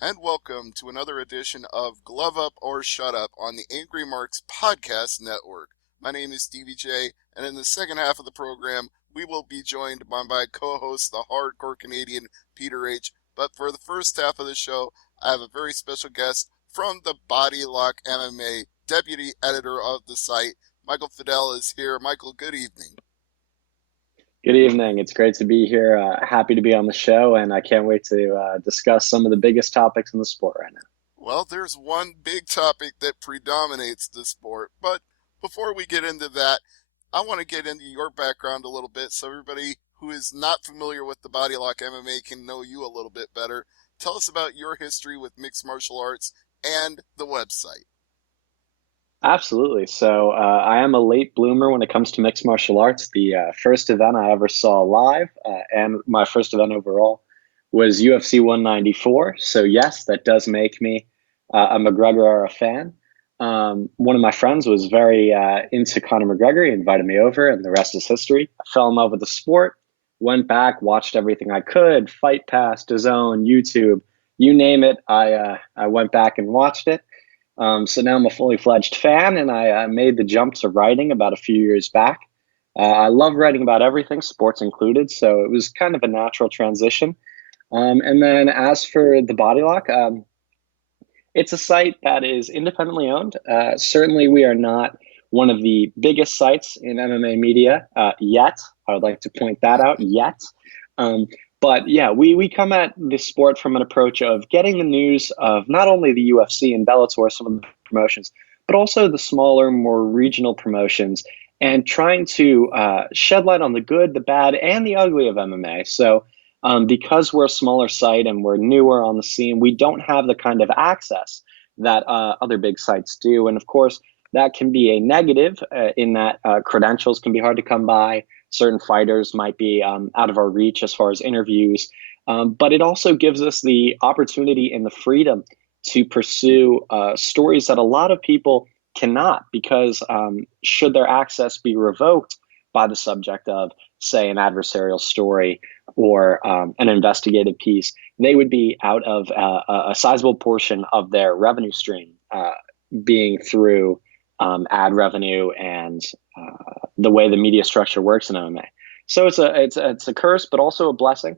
and welcome to another edition of Glove Up or Shut Up on the Angry Marks Podcast Network. My name is Stevie J, and in the second half of the program, we will be joined by my co-host, the hardcore Canadian Peter H. But for the first half of the show, I have a very special guest from the Body Lock MMA, deputy editor of the site. Michael Fiedel is here. Michael, good evening. Good evening. It's great to be here. Happy to be on the show, and I can't wait to discuss some of the biggest topics in the sport right now. Well, there's one big topic that predominates the sport, but before we get into that, I want to get into your background a little bit so everybody who is not familiar with the Body Lock MMA can know you a little bit better. Tell us about your history with mixed martial arts and the website. Absolutely. So I am a late bloomer when it comes to mixed martial arts. The first event I ever saw live, and my first event overall, was UFC 194. So yes, that does make me a McGregor era fan. One of my friends was very into Conor McGregor. He invited me over, and the rest is history. I fell in love with the sport, went back, watched everything I could, Fight Pass, DAZN, YouTube, you name it. I went back and watched it. So now I'm a fully fledged fan, and I made the jump to writing about a few years back. I love writing about everything, sports included, so it was kind of a natural transition. And then as for the Body Lock, it's a site that is independently owned. Certainly, we are not one of the biggest sites in MMA media yet. I would like to point that out, yet. But yeah, we come at this sport from an approach of getting the news of not only the UFC and Bellator, some of the promotions, but also the smaller, more regional promotions, and trying to shed light on the good, the bad, and the ugly of MMA. So because we're a smaller site and we're newer on the scene, we don't have the kind of access that other big sites do. And of course, that can be a negative in that credentials can be hard to come by. Certain fighters might be out of our reach as far as interviews. But it also gives us the opportunity and the freedom to pursue stories that a lot of people cannot, because should their access be revoked by the subject of, say, an adversarial story or an investigative piece, they would be out of a sizable portion of their revenue stream being through ad revenue and the way the media structure works in MMA. So it's a curse, but also a blessing.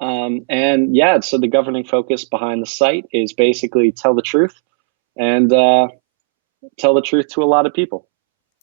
And yeah, so the governing focus behind the site is basically tell the truth and tell the truth to a lot of people.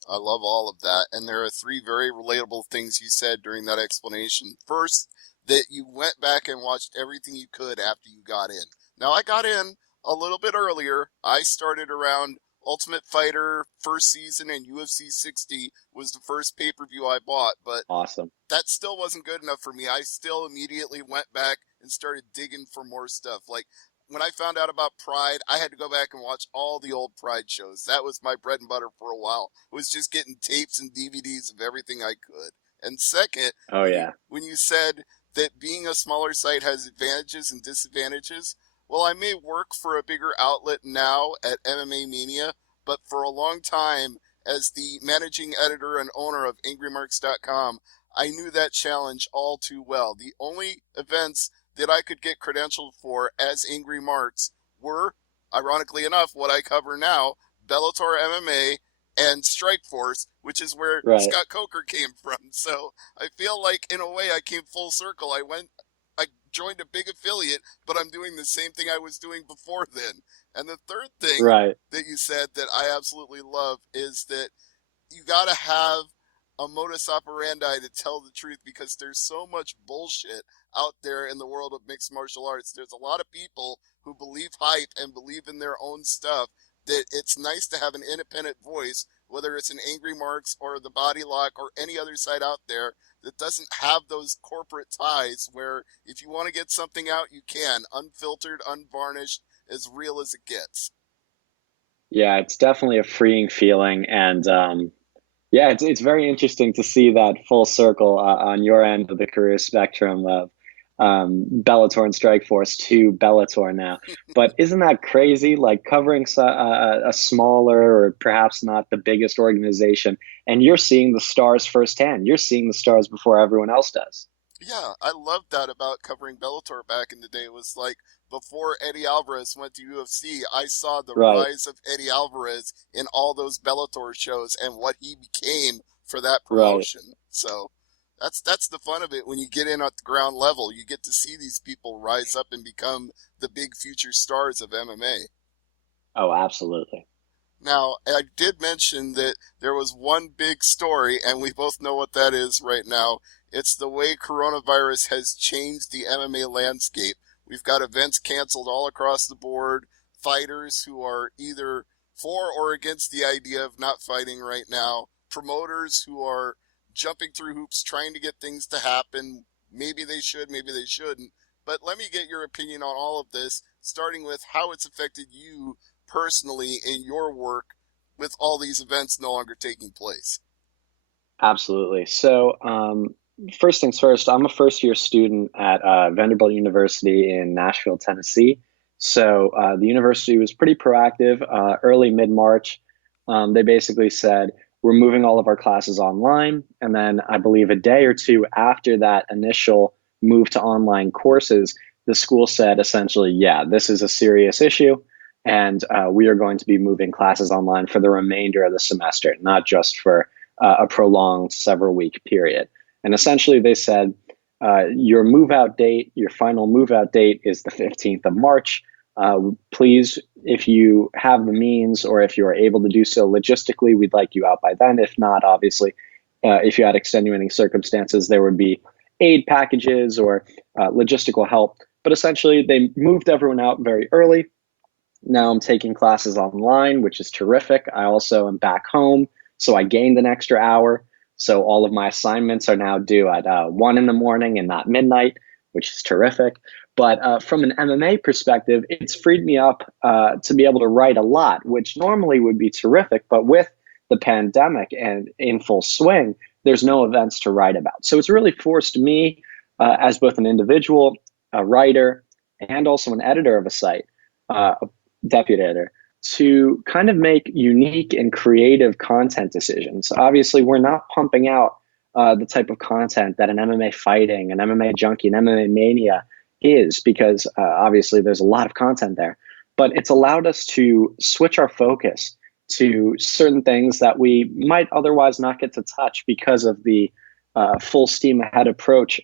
I love all of that, and there are three very relatable things you said during that explanation. First, that you went back and watched everything you could after you got in. Now, I got in a little bit earlier. I started around Ultimate Fighter first season, and UFC 60 was the first pay-per-view I bought, but Awesome. that still wasn't good enough for me. I still immediately went back and started digging for more stuff. Like when I found out about Pride, I had to go back and watch all the old Pride shows. That was my bread and butter for a while. It was just getting tapes and DVDs of everything I could. And second, Oh yeah. when you said that being a smaller site has advantages and disadvantages, well, I may work for a bigger outlet now at MMA Mania, but for a long time, as the managing editor and owner of AngryMarks.com, I knew that challenge all too well. The only events that I could get credentialed for as Angry Marks were, ironically enough, what I cover now, Bellator MMA and Strikeforce, which is where Right. Scott Coker came from. So I feel like, in a way, I came full circle. I joined a big affiliate, but I'm doing the same thing I was doing before then. And the third thing Right. that you said that I absolutely love is that you got to have a modus operandi to tell the truth, because there's so much bullshit out there in the world of mixed martial arts. There's a lot of people who believe hype and believe in their own stuff, that it's nice to have an independent voice, whether it's an Angry Marks or the Body Lock or any other site out there that doesn't have those corporate ties, where if you want to get something out, you can, unfiltered, unvarnished, as real as it gets. Yeah, it's definitely a freeing feeling, and yeah, it's very interesting to see that full circle on your end of the career spectrum of Bellator and Strikeforce to Bellator now. But isn't that crazy? Like covering a smaller or perhaps not the biggest organization, and you're seeing the stars firsthand. You're seeing the stars before everyone else does. Yeah, I loved that about covering Bellator back in the day. It was like before Eddie Alvarez went to UFC, I saw the Right, rise of Eddie Alvarez in all those Bellator shows and what he became for that right. promotion. So that's the fun of it when you get in at the ground level. You get to see these people rise up and become the big future stars of MMA. Oh, absolutely. Now, I did mention that there was one big story, and we both know what that is right now. It's the way coronavirus has changed the MMA landscape. We've got events canceled all across the board, fighters who are either for or against the idea of not fighting right now, promoters who are jumping through hoops trying to get things to happen. Maybe they should, maybe they shouldn't. But let me get your opinion on all of this, starting with how it's affected you personally in your work with all these events no longer taking place? Absolutely. So, first things first, I'm a first year student at Vanderbilt University in Nashville, Tennessee. So, the university was pretty proactive. Early mid March, they basically said, we're moving all of our classes online. And then I believe a day or two after that initial move to online courses, the school said essentially, yeah, this is a serious issue. And we are going to be moving classes online for the remainder of the semester, not just for a prolonged several week period. And essentially, they said your move out date, your final move out date is the 15th of March. Please, if you have the means or if you are able to do so logistically, we'd like you out by then. If not, obviously, if you had extenuating circumstances, there would be aid packages or logistical help. But essentially, they moved everyone out very early. Now I'm taking classes online, which is terrific. I also am back home, so I gained an extra hour. So all of my assignments are now due at 1 in the morning and not midnight, which is terrific. But from an MMA perspective, it's freed me up to be able to write a lot, which normally would be terrific. But with the pandemic and in full swing, there's no events to write about. So it's really forced me, as both an individual, a writer, and also an editor of a site, a deputy editor, to kind of make unique and creative content decisions. Obviously, we're not pumping out the type of content that an MMA fighting, an MMA junkie, an MMA mania is, because obviously there's a lot of content there. But it's allowed us to switch our focus to certain things that we might otherwise not get to touch because of the full steam ahead approach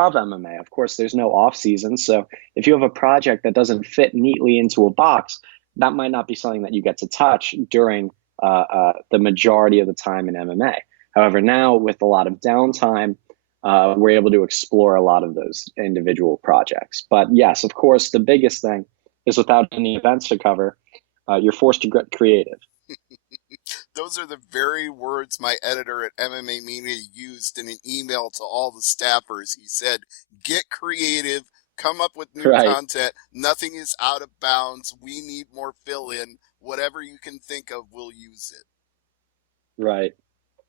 of MMA. Of course, there's no off season. So if you have a project that doesn't fit neatly into a box, that might not be something that you get to touch during the majority of the time in MMA. However, now with a lot of downtime, we're able to explore a lot of those individual projects. But yes, of course, the biggest thing is without any events to cover, you're forced to get creative. Those are the very words my editor at MMA Media used in an email to all the staffers. He said, get creative, come up with new Right, content. Nothing is out of bounds. We need more fill in. Whatever you can think of, we'll use it. right.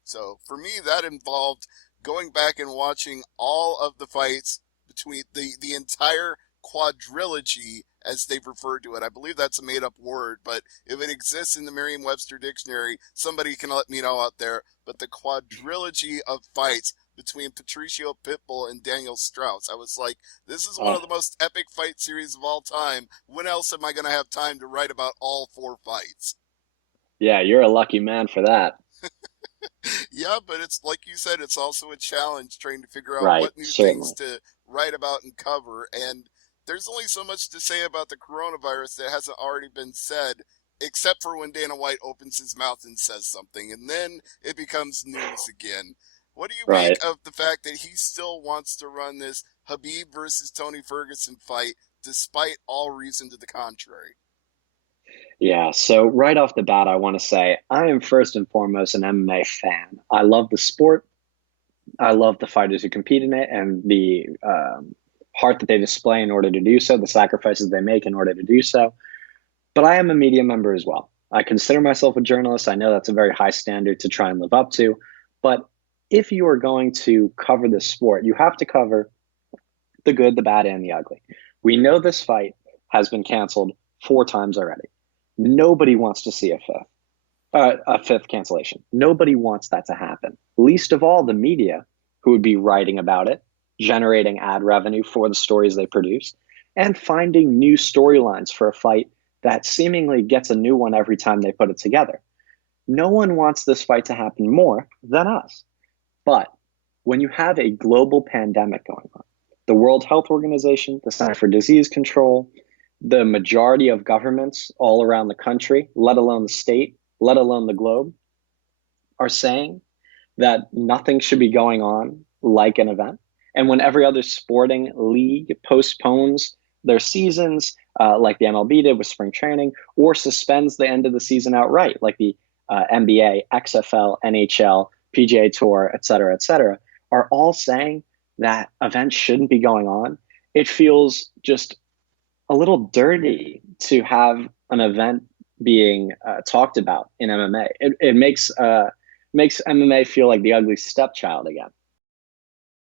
So for me, that involved going back and watching all of the fights between the entire quadrilogy, as they've referred to it. I believe that's a made up word, but if it exists in the Merriam Webster dictionary, somebody can let me know out there. But the quadrilogy of fights between Patricio Pitbull and Daniel Strauss, I was like, this is one Oh, of the most epic fight series of all time. When else am I going to have time to write about all four fights? yeah, you're a lucky man for that. Yeah, but it's like you said, it's also a challenge trying to figure out Right, what new things certainly. to write about and cover. And there's only so much to say about the coronavirus that hasn't already been said, except for when Dana White opens his mouth and says something, and then it becomes news again. What do you make Right. of the fact that he still wants to run this Khabib versus Tony Ferguson fight, despite all reason to the contrary? Yeah, so right off the bat, I want to say I am first and foremost an MMA fan. I love the sport. I love the fighters who compete in it and the heart that they display in order to do so, the sacrifices they make in order to do so. But I am a media member as well. I consider myself a journalist. I know that's a very high standard to try and live up to. But if you are going to cover this sport, you have to cover the good, the bad, and the ugly. We know this fight has been canceled 4 times already. Nobody wants to see a fifth cancellation. Nobody wants that to happen. Least of all the media, who would be writing about it, generating ad revenue for the stories they produce. and finding new storylines for a fight that seemingly gets a new one every time they put it together. No one wants this fight to happen more than us. But when you have a global pandemic going on, the World Health Organization, the Center for Disease Control, the majority of governments all around the country, let alone the state, let alone the globe, are saying that nothing should be going on like an event. And when every other sporting league postpones their seasons, like the MLB did with spring training, or suspends the end of the season outright, like the NBA, XFL, NHL, PGA Tour, et cetera, are all saying that events shouldn't be going on. It feels just a little dirty to have an event being talked about in MMA. It makes MMA feel like the ugly stepchild again.